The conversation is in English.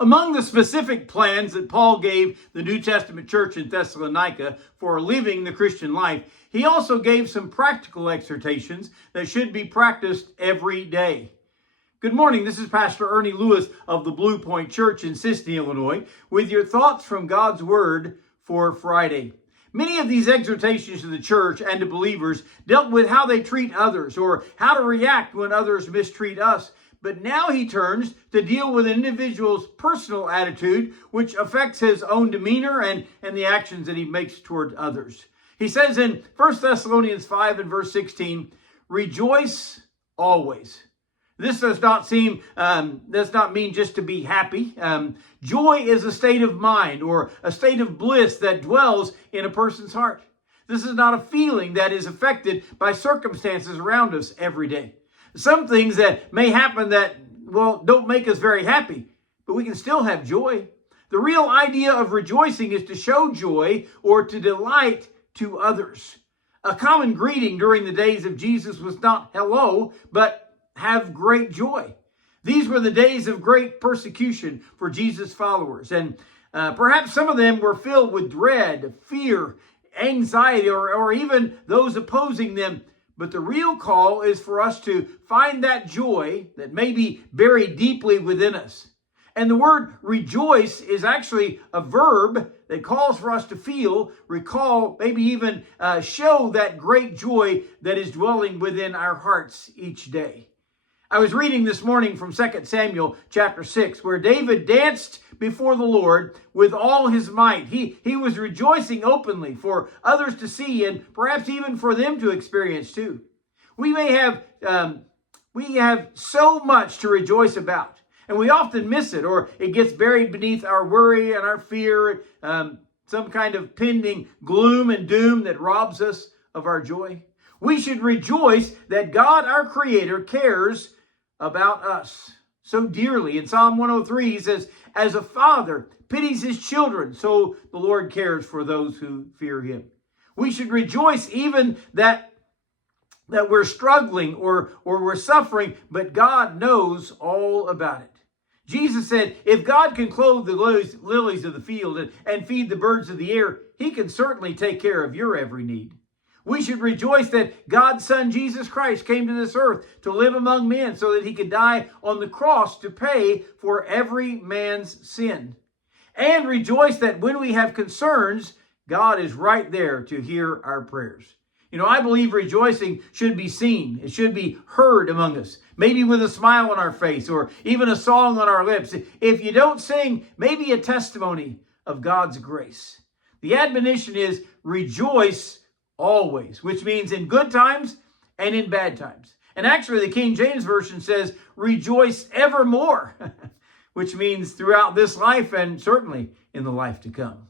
Among the specific plans that Paul gave the New Testament church in Thessalonica for living the Christian life, he also gave some practical exhortations that should be practiced every day. Good morning, this is Pastor Ernie Lewis of the Blue Point Church in Sisney, Illinois, with your thoughts from God's Word for Friday. Many of these exhortations to the church and to believers dealt with how they treat others or how to react when others mistreat us. But now he turns to deal with an individual's personal attitude, which affects his own demeanor and the actions that he makes toward others. He says in 1 Thessalonians 5 and verse 16, rejoice always. This does not mean just to be happy. Joy is a state of mind or a state of bliss that dwells in a person's heart. This is not a feeling that is affected by circumstances around us every day. Some things that may happen that, don't make us very happy, but we can still have joy. The real idea of rejoicing is to show joy or to delight to others. A common greeting during the days of Jesus was not hello, but have great joy. These were the days of great persecution for Jesus' followers, and perhaps some of them were filled with dread, fear, anxiety, or even those opposing them. But the real call is for us to find that joy that may be buried deeply within us. And the word rejoice is actually a verb that calls for us to feel, recall, maybe even show that great joy that is dwelling within our hearts each day. I was reading this morning from 2 Samuel chapter 6, where David danced before the Lord with all his might. He was rejoicing openly for others to see and perhaps even for them to experience too. We have so much to rejoice about, and we often miss it, or it gets buried beneath our worry and our fear, some kind of pending gloom and doom that robs us of our joy. We should rejoice that God, our Creator, cares about us so dearly. In Psalm 103, he says, as a father pities his children, so the Lord cares for those who fear him. We should rejoice even that we're struggling or we're suffering, but God knows all about it. Jesus said, if God can clothe the lilies of the field and feed the birds of the air, he can certainly take care of your every need. We should rejoice that God's Son, Jesus Christ, came to this earth to live among men so that he could die on the cross to pay for every man's sin. And rejoice that when we have concerns, God is right there to hear our prayers. I believe rejoicing should be seen. It should be heard among us, maybe with a smile on our face or even a song on our lips. If you don't sing, maybe a testimony of God's grace. The admonition is rejoice always, which means in good times and in bad times. And actually, the King James Version says, rejoice evermore, which means throughout this life and certainly in the life to come.